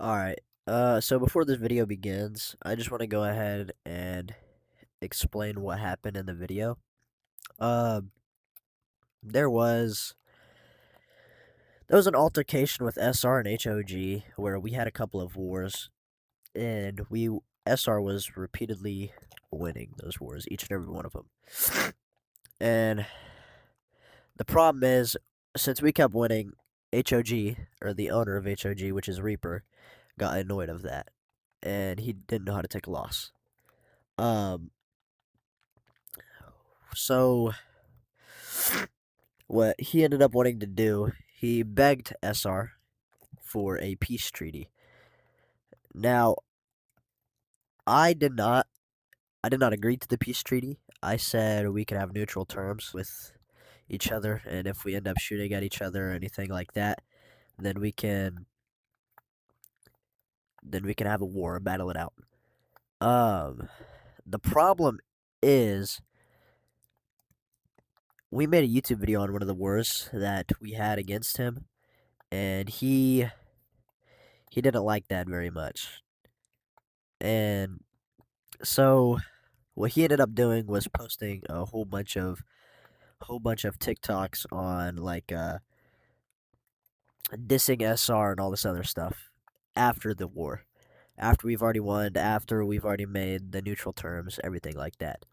Alright, so before this video begins, I just want to go ahead and explain what happened in the video. Um, there was an altercation with SR and HOG where we had a couple of wars, and SR was repeatedly winning those wars, each and every one of them. And the problem is, since we kept winning, HOG, or the owner of HOG, which is Reaper, got annoyed of that, and he didn't know how to take a loss. Um, so what he ended up wanting to do, he begged SR for a peace treaty. Now, I did not agree to the peace treaty. I said we could have neutral terms with each other, and if we end up shooting at each other or anything like that, then we can have a war and battle it out. The problem is we made a YouTube video on one of the wars that we had against him, and he didn't like that very much. And so what he ended up doing was posting a whole bunch of TikToks on dissing SR and all this other stuff after the war. After we've already won, after we've already made the neutral terms, everything like that.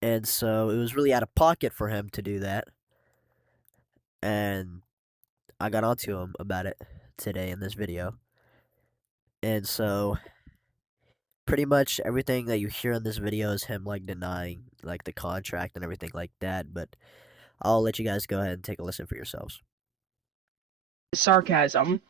And so it was really out of pocket for him to do that. And I got onto him about it today in this video. And so pretty much everything that you hear in this video is him denying the contract and everything like that, but I'll let you guys go ahead and take a listen for yourselves. Sarcasm,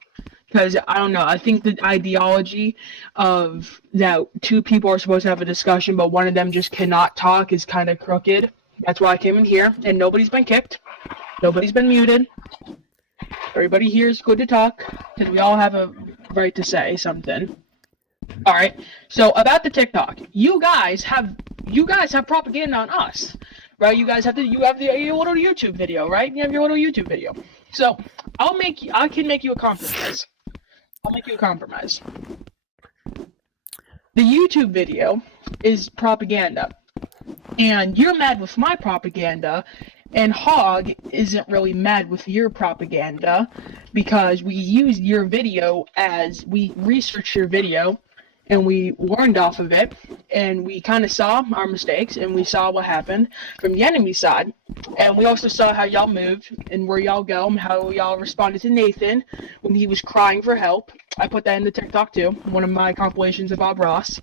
because I don't know, I think the ideology of that two people are supposed to have a discussion but one of them just cannot talk is kind of crooked. That's why I came in here, and nobody's been kicked, nobody's been muted, everybody here is good to talk because we all have a right to say something. Alright, so about the TikTok, you guys have propaganda on us, right? You have your little YouTube video, right? You have your little YouTube video. So I can make you a compromise. I'll make you a compromise. The YouTube video is propaganda, and you're mad with my propaganda, and HOG isn't really mad with your propaganda because we used your video we researched your video and we learned off of it, and we kind of saw our mistakes, and we saw what happened from the enemy side, and we also saw how y'all moved, and where y'all go, and how y'all responded to Nathan when he was crying for help. I put that in the TikTok too, one of my compilations of Bob Ross,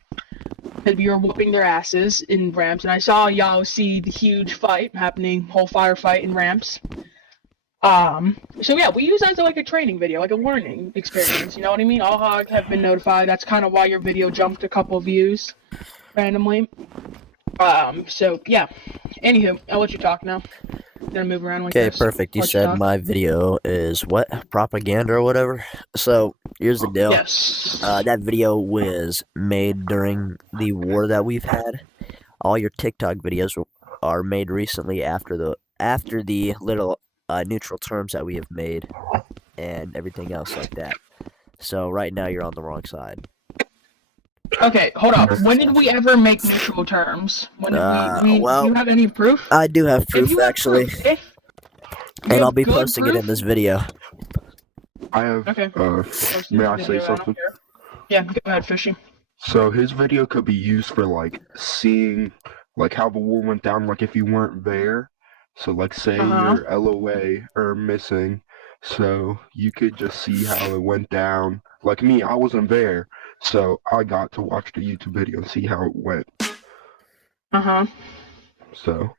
because we were whooping their asses in ramps, and I saw y'all see the huge fight happening, whole firefight in ramps. So yeah, we use that as like a training video, like a learning experience, you know what I mean? All HOG have been notified, that's kind of why your video jumped a couple views, randomly. So yeah, anywho, I'll let you talk now. I'm gonna move around like okay, this. perfect. You said my video is what? Propaganda or whatever? So, here's the deal. Yes. That video was made during the war that we've had. All your TikTok videos are made recently after the little neutral terms that we have made and everything else like that. So right now you're on the wrong side. Okay, hold up. When did we ever make neutral terms? When did well, do you have any proof? I do have proof, actually. And I'll be posting it in this video. I have, okay. May I say something? Yeah, go ahead, Fishy. So his video could be used for, seeing, how the war went down, if you weren't there. So, say you're LOA or missing, so you could just see how it went down. Like me, I wasn't there, so I got to watch the YouTube video and see how it went. So,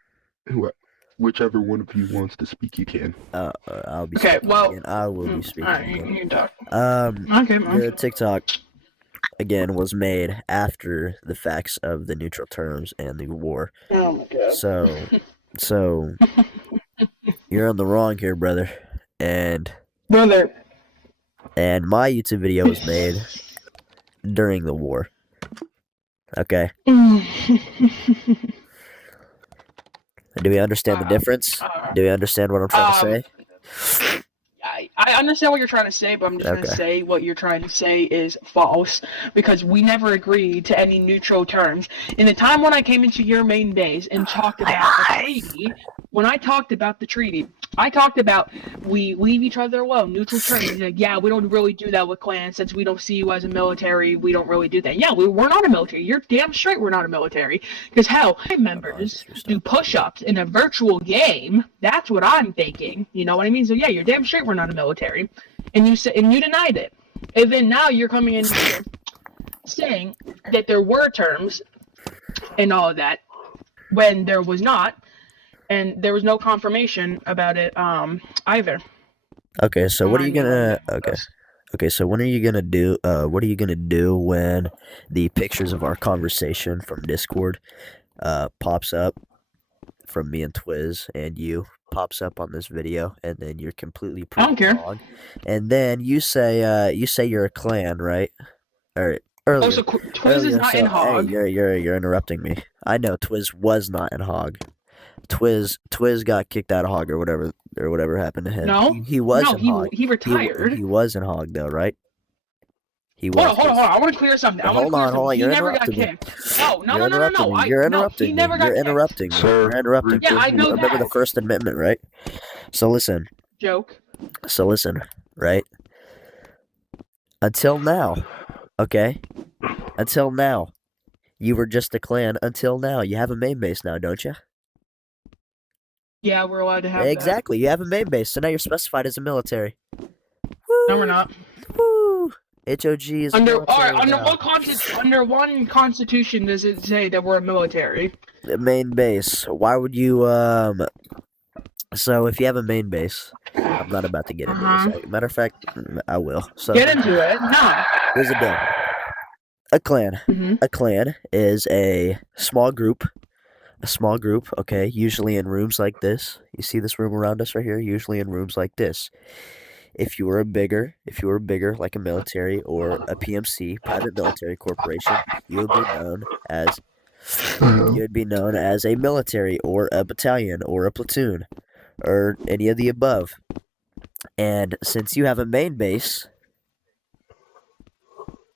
whichever one of you wants to speak, you can. I'll be speaking. Well, I will be speaking. Alright, you talk. The TikTok, again, was made after the facts of the neutral terms and the war. Oh my god. So, you're on the wrong here, brother. And my YouTube video was made during the war. Okay. Do we understand the difference? Do we understand what I'm trying to say? I understand what you're trying to say, but I'm just Okay. gonna say what you're trying to say is false because we never agreed to any neutral terms. In the time when I came into your main base and talked about a treaty, when I talked about the treaty, I talked about we leave each other alone, neutral terms. He's like, yeah, we don't really do that with clans since we don't see you as a military. We don't really do that. Yeah, we're not a military. You're damn straight we're not a military. Because hell, my members do push-ups in a virtual game. That's what I'm thinking. You know what I mean? So yeah, you're damn straight we're not a military, and you denied it. And then now you're coming in here saying that there were terms and all of that when there was not. And there was no confirmation about it either. Okay, so what are you gonna? Okay. Okay, so what are you gonna do? What are you gonna do when the pictures of our conversation from Discord pops up from me and Twiz and you pops up on this video, and then you're completely I don't care. wrong, and then you say you're a clan, right? Or earlier. Oh, so Twiz is not in HOG. Hey, you're interrupting me. I know Twiz was not in HOG. Twiz got kicked out of HOG or whatever happened to him. No, he was in HOG. he retired. He was in HOG though, right? He was. Hold on. I want to clear something. Hold on. He never got kicked. No. You're interrupting me. You're interrupting me. Sir, You're interrupting me. Yeah, I know Remember that. the First Amendment, right? So listen. Joke. So listen, right? Until now, okay? Until now, you were just a clan. Until now, you have a main base now, don't you? Yeah, we're allowed to have Exactly. You have a main base, so now you're specified as a military. that. No, we're not. Woo! HOG is Under one constitution does it say that we're a military? The main base. Why would you So if you have a main base, I'm not about to get into this. Matter of fact, I will. So Get into it. No. here's the deal. A clan. Mm-hmm. A clan is a small group. Okay, usually in rooms like this. You see this room around us right here? Usually in rooms like this. If you were bigger, like a military or a PMC, private military corporation, you would be known as a military or a battalion or a platoon or any of the above. And since you have a main base,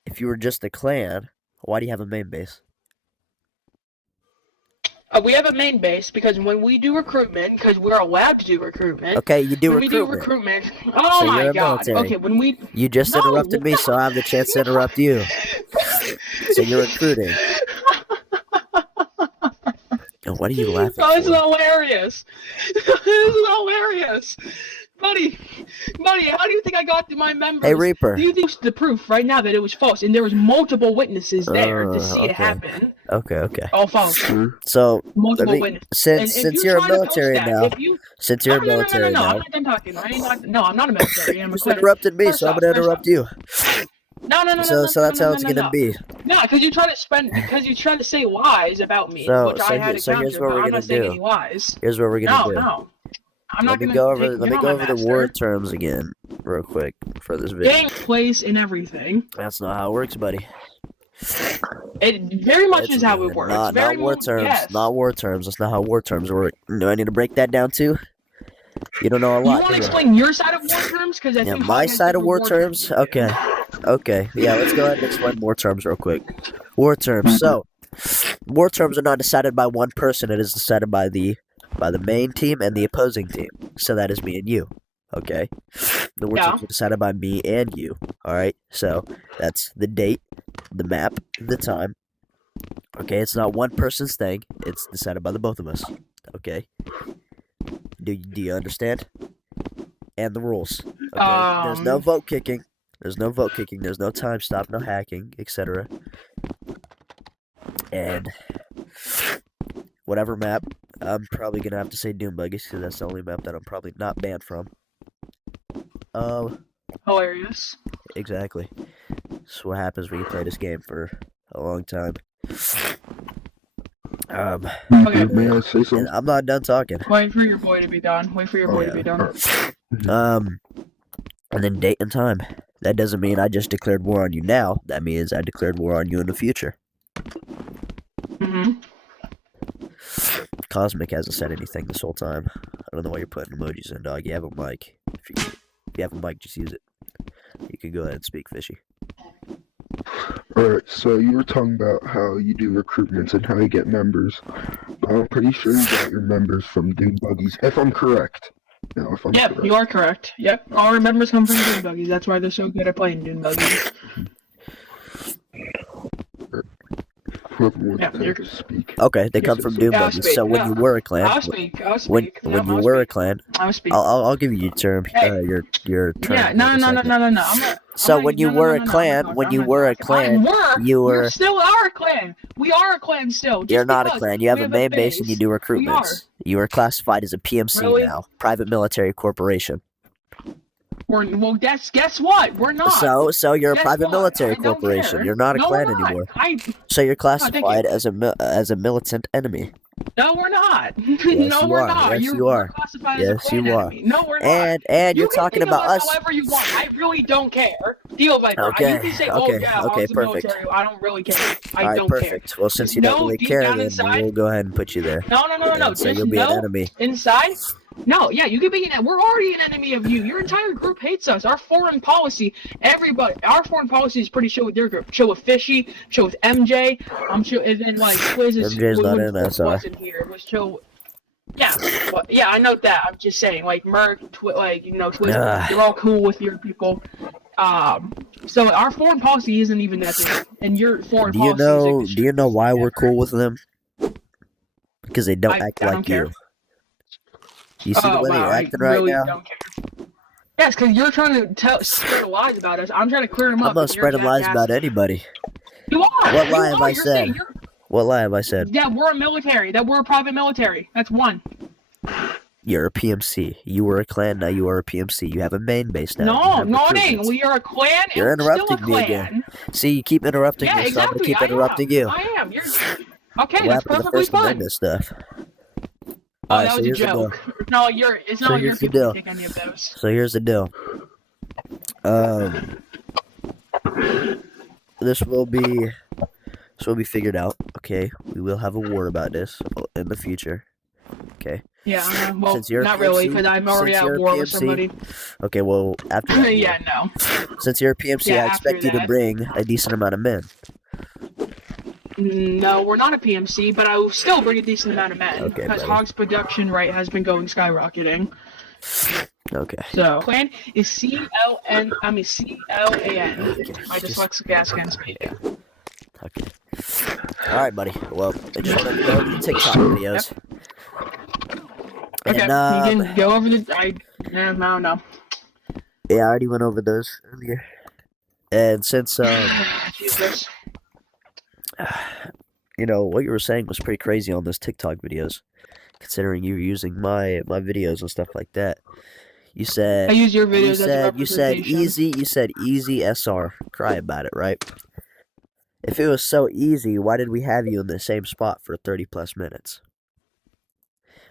if you were just a clan, why do you have a main base? We have a main base because when we do recruitment, because we're allowed to do recruitment. Okay, you do when recruitment. We do recruitment. Oh So my you're a god. military. Okay, when we. You just No. interrupted me, so I have the chance to interrupt you. So you're recruiting. And what are you laughing Oh, it's for? hilarious. This is hilarious. Buddy, how do you think I got to my members? Hey, Reaper. Do you think the proof right now that it was false? And there was multiple witnesses there to see okay. it happen. Okay. All false. So Multiple witnesses. since you're a military now, since you're a military No, now, I'm not done talking. I'm not a military. I'm you a just clan. interrupted me, First so I'm off, gonna interrupt you. No. So that's how it's gonna be. No, because you try to say lies about me, So- which so I had to so here's counter, what but we're I'm gonna not saying do. any lies. Here's what we're gonna do. No. I'm not Let me gonna go over. take- Let me you're go not over my the word master. terms again, real quick, for this video. Game, place, and everything. That's not how it works, buddy. It very much It's is how it works. Not Very war much, terms. yes. Not war terms. That's not how war terms work. Do I need to break that down too? You don't know a You lot. want do to you? explain your side of war terms? Because I Yeah, think my Hog has side of different war terms. than you do. Okay. Yeah, let's go ahead and explain war terms real quick. War terms. So, war terms are not decided by one person. It is decided by the main team and the opposing team. So that is me and you. Okay. The war terms are decided by me and you. All right. So that's the date, the map, the time. Okay. It's not one person's thing. It's decided by the both of us. Okay. Do you understand? And the rules. Okay. There's no vote kicking. There's no time stop, no hacking, etc. And whatever map, I'm probably gonna have to say Doom Buggies because that's the only map that I'm probably not banned from. Hilarious. Exactly. That's what happens when you play this game for a long time. Okay. May I say And something? I'm not done talking. Wait for your boy to be done. And then date and time. That doesn't mean I just declared war on you now. That means I declared war on you in the future. Mm-hmm. Cosmic hasn't said anything this whole time. I don't know why you're putting emojis in, dog. You have a mic. If you have a mic, just use it. You can go ahead and speak, Fishy. Alright, so you were talking about how you do recruitments and how you get members. I'm pretty sure you got your members from Dune Buggies, if I'm correct. No, if I'm Yep, correct. you are correct. Yep, all our members come from Dune Buggies. That's why they're so good at playing Dune Buggies. Whoever wants Yeah, you're to good. speak. Okay, they come Yes, from yes, Doom Yeah, I'll Buggies. speak. So when Yeah. you were a clan, I'll speak. when Yep, you I'll were a speak. clan, I'll speak. I'll give you your term. Hey. Your term. Yeah, no. So when you were a clan, you We're were. still our clan. We are a clan still. You're Just not a because clan. You have we a main base and you do We are. recruitments. You are classified as a PMC Really? now, private military corporation. Well, guess what? We're not. So you're a Guess private what? military I don't corporation. care. You're not a No, clan we're not. anymore. So you're classified you. as a militant enemy. No, we're not. Yes, No, you we're are. not. Yes, You're you are. classified as a Yes, clan you are. enemy. No, we're not. And You you're can talking think of about us us. however you want. I really don't care. Deal Viper. Okay, You can say, okay, yeah, okay, Hog's the perfect. military. I don't really care. I Alright, don't perfect. Well, since you don't really deep care, down then inside, we'll go ahead and put you there. No. And so Just you'll be an know enemy. inside. No, yeah, you can be an. We're already an enemy of you. Your entire group hates us. Our foreign policy, our foreign policy is pretty chill with their group. Chill with Fishy, chill with MJ. Chill, and then like Twiz is. MJ's not in SR. Wasn't here. It was chill. Yeah, well, yeah, I know that. I'm just saying, like Merc, Twiz, they're all cool with your people. So our foreign policy isn't even that thing, and your foreign policy. Do you know why we're cool with them? Because they don't act I like don't care. you. You see the way they're acting right really now? Don't care. Yes, because you're trying to spread lies about us. I'm trying to clear them up. I'm not spreading lies about anybody. You are. What lie have I said? What lie have I said? Yeah, we're a military. That we're a private military. That's one. You're a PMC. You were a clan, now you are a PMC. You have a main base now. No, nodding. We are a clan. You're and interrupting still a me clan. again. See, you keep interrupting Yeah, me, so exactly. I'm gonna keep interrupting you. I am. You're okay. What That's happened to the perfectly First fine. Amendment stuff? Oh, Alright, that so was a here's the deal. joke. No, it's not your here's the people deal. to take any of those. So here's the deal. This will be figured out. Okay, we will have a war about this in the future. Okay. Yeah, well, Since you're a not really, PMC because I'm already since at you're a war with PMC somebody. Okay, well after that, Yeah, no. since you're a PMC, Yeah, I expect after you to that. bring a decent amount of men. No, we're not a PMC, but I will still bring a decent amount of men Okay, because buddy. Hog's production rate has been going skyrocketing. Okay. So, clan is CLAN. My dyslexic ass can speak. Okay. Alright, buddy. Well, I just wanted to go over the TikTok videos. Okay, And, you can go over the. I don't know. yeah, I already went over those earlier. And since, Jesus. you know, what you were saying was pretty crazy on those TikTok videos, considering you were using my videos and stuff like that. You said I use your videos as a you said representation. easy SR. Cry about it, right? If it was so easy, why did we have you in the same spot for 30 plus minutes?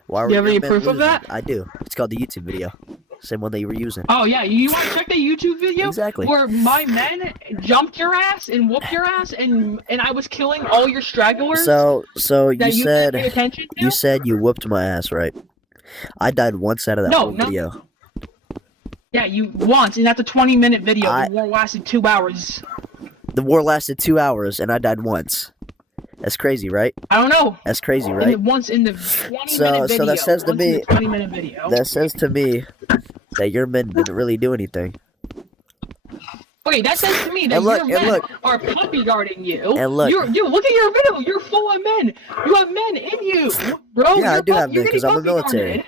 Why were You have your any men proof of losing? that? I do. It's called the YouTube video. Same one that you were using. Oh yeah, you want to check the YouTube video? Exactly. Where my men jumped your ass and whooped your ass, and I was killing all your stragglers. So you that you didn't pay attention to? you said you whooped my ass, right? I died once out of that whole video. Yeah, you once, and that's a 20-minute video. The war lasted 2 hours. The war lasted 2 hours, and I died once. That's crazy, right? I don't know. That's crazy, right? Once in the 20-minute video. So that says to me, 20-minute video. that says to me that your men didn't really do anything. Wait, that says to me that your men are puppy guarding you. And look. You look at your video. You're full of men. You have men in you, bro. Yeah, I do have men because I'm a military. Guarded.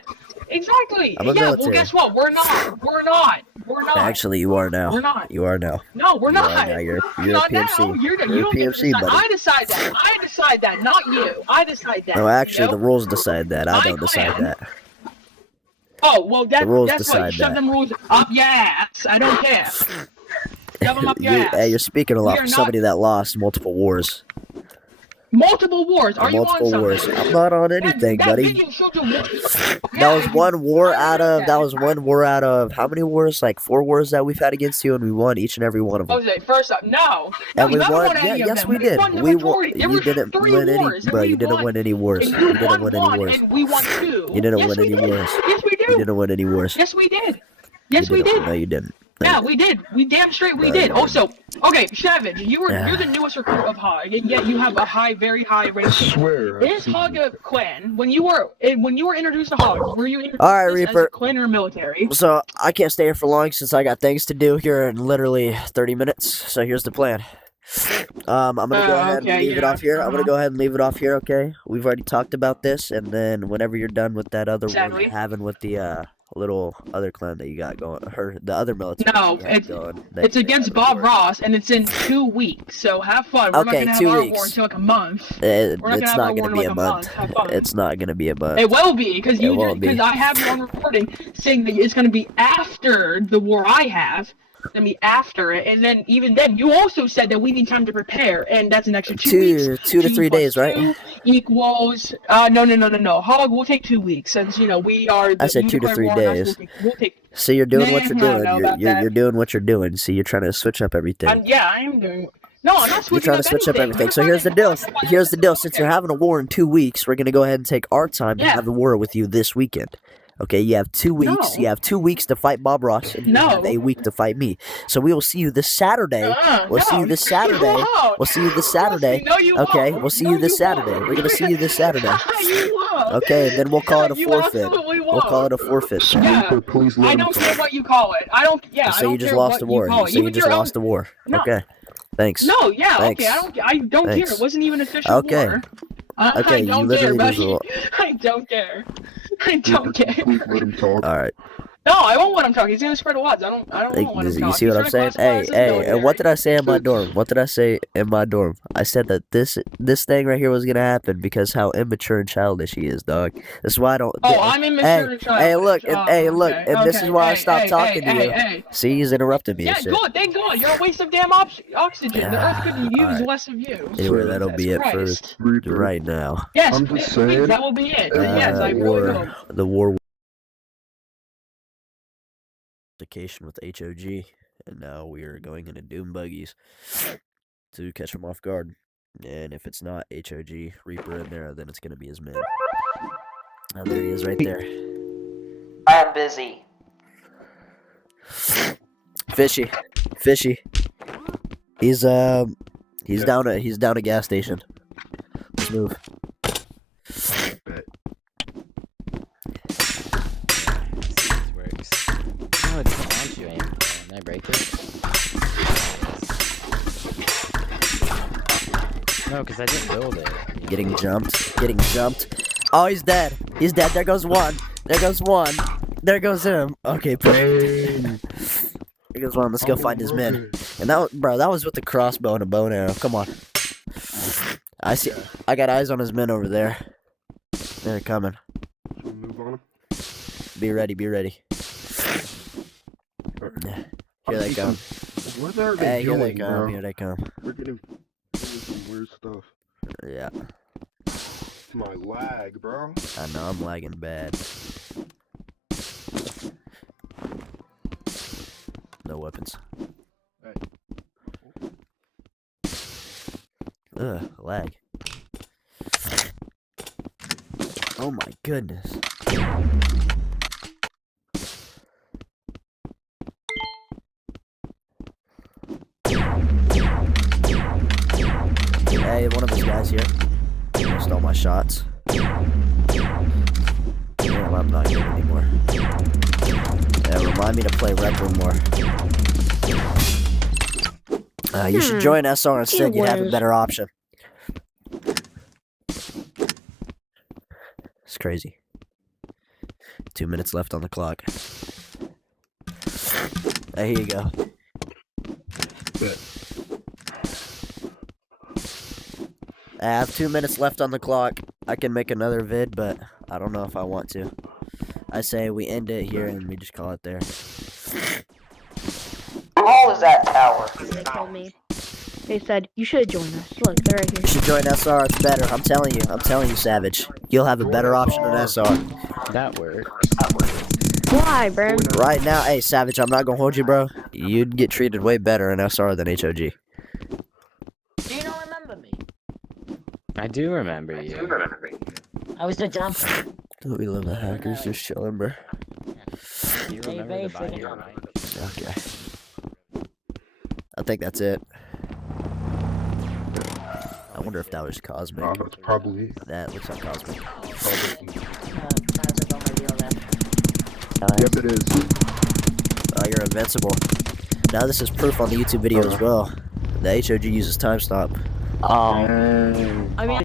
Exactly. I'm a military. Well, guess what? We're not. Actually, you are now. We're not. You are now. No, we're not. Now. You're a not PMC. now. You You're a don't get to PMC, decide. buddy. I decide that. Not you. I decide that. No, actually, you know? the rules decide that. I My don't decide clan. that. Oh, well, The rules that's what. decide Shove that. them rules up your ass. I don't care. Shove them up your ass. Hey, you're speaking a lot We for are somebody that lost multiple wars. Multiple wars. Are you on Multiple something? wars. I'm not on anything, that buddy. Video showed you That was one war out of. That was one war out of how many wars? Like 4 wars that we've had against you, and we won each and every one of them. Jose, first up, no. And we you haven't won. any Yeah, of yes, them. we did. won the We won. majority. There You were didn't 3 win any, wars, and bro. we You didn't won. win any wars. And You you didn't won win any one, wars. and we won 2. You didn't Yes, win we any did. wars. Yes, we do. You didn't win any wars. Yes, we did. Yes, we did. No, you didn't. Yeah, we did. We damn straight we did. Also, okay, Savage, you're the newest recruit of HOG, and yet you have a very high I ranking. swear. Is HOG a clan? When you were introduced to HOG, were you introduced All right, as Reaper. a clan or military? So I can't stay here for long since I got things to do here in literally 30 minutes. So here's the plan. I'm gonna go ahead and leave it off here. I'm gonna go ahead and leave it off here. Okay. We've already talked about this, and then whenever you're done with that other war you're having with the little other clan that you got going, or the other military. No, it's against Bob Ross, and it's in 2 weeks. So have fun. We're not gonna have our war until like a month. It's not gonna be a month. It's not gonna be a month. It will be because I have you on recording saying that it's gonna be after the war I have. Gonna be after it, and then even then, you also said that we need time to prepare, and that's an extra 2 weeks. 2 to 3 days, right? Equals no. HOG will take 2 weeks since we are. I said 2 to 3 days. We'll take. So you're doing what you're doing. You're doing what you're doing. See, you're trying to switch up everything. Yeah, I am doing. No, I'm not switching. You're trying to switch up everything. So here's the deal. Here's the deal. Since you're having a war in 2 weeks, we're gonna go ahead and take our time to have the war with you this weekend. Okay, you have 2 weeks. You have 2 weeks to fight Bob Ross, and you have a week to fight me. So we will see you this Saturday. We'll see you this Saturday. We'll see you this Saturday. Okay, we'll see you this Saturday. We're gonna see you this Saturday. Okay, then we'll call it a forfeit. We'll call it a forfeit. Please I don't care what you call it. I don't. Yeah. So you just lost the war. So you just lost the war. Okay. Thanks. No. Yeah. Thanks. Okay. I don't care. It wasn't even official war. Okay, I don't care, buddy. I don't care. I don't care. Please let him talk. All right. No, I won't let him talk. He's gonna spread ads. I don't want him to talk. You see what I'm saying? Hey, and what did I say in my dorm? What did I say in my dorm? I said that this thing right here was gonna happen because how immature and childish he is, dog. This is why I don't. I'm immature and childish. Hey, look, and this is why I stopped talking to you. See, he's interrupting me. Yeah, good. Thank God. You're a waste of damn oxygen. The Earth could use less of you. Anyway, that'll be it for right now. Yes, I'm just saying. That will be it. Yes, I really hope. The war. With HOG, and now we are going into doom buggies to catch him off guard. And if it's not HOG Reaper in there, then it's gonna be his man. Oh, there he is, right there. I am busy. Fishy. He's down a gas station. Let's move. No, it's not you, Can I break it? No, because I didn't build it. Getting jumped. Oh, he's dead. There goes one. There goes him. Okay, there goes one. Let's go find his men. And that was with the crossbow and a bow and arrow. Come on. I got eyes on his men over there. They're coming. Move on him. Be ready. Here they come. What are they doing, Here they come. We're getting some weird stuff. Yeah. It's my lag, bro. I know, I'm lagging bad. No weapons. Hey. Ugh, lag. Oh my goodness. Hey, one of those guys here stole my shots. Damn, I'm not good anymore. Yeah, remind me to play Rec Room more. You should join SR instead. You'd have a better option. It's crazy. 2 minutes left on the clock. Here you go. I have 2 minutes left on the clock. I can make another vid, but I don't know if I want to. I say we end it here and we just call it there. How tall is that tower? They told me. They said, you should join us. Look, they're right here. You should join SR, it's better. I'm telling you, Savage. You'll have a better option than SR. That works. Why, bro? Right now, hey, Savage, I'm not gonna hold you, bro. You'd get treated way better in SR than HOG. Do you don't remember me? I do remember you. I was the jumper. We love the hackers, just chilling, bro. You remember the binary, right? Okay. I think that's it. I wonder if that was cosmic. It's probably That looks like cosmic. probably. Professor on my deal there. Yep, it is. Oh, you're invincible. Now this is proof on the YouTube video as well. The HOG uses time stop. I mean.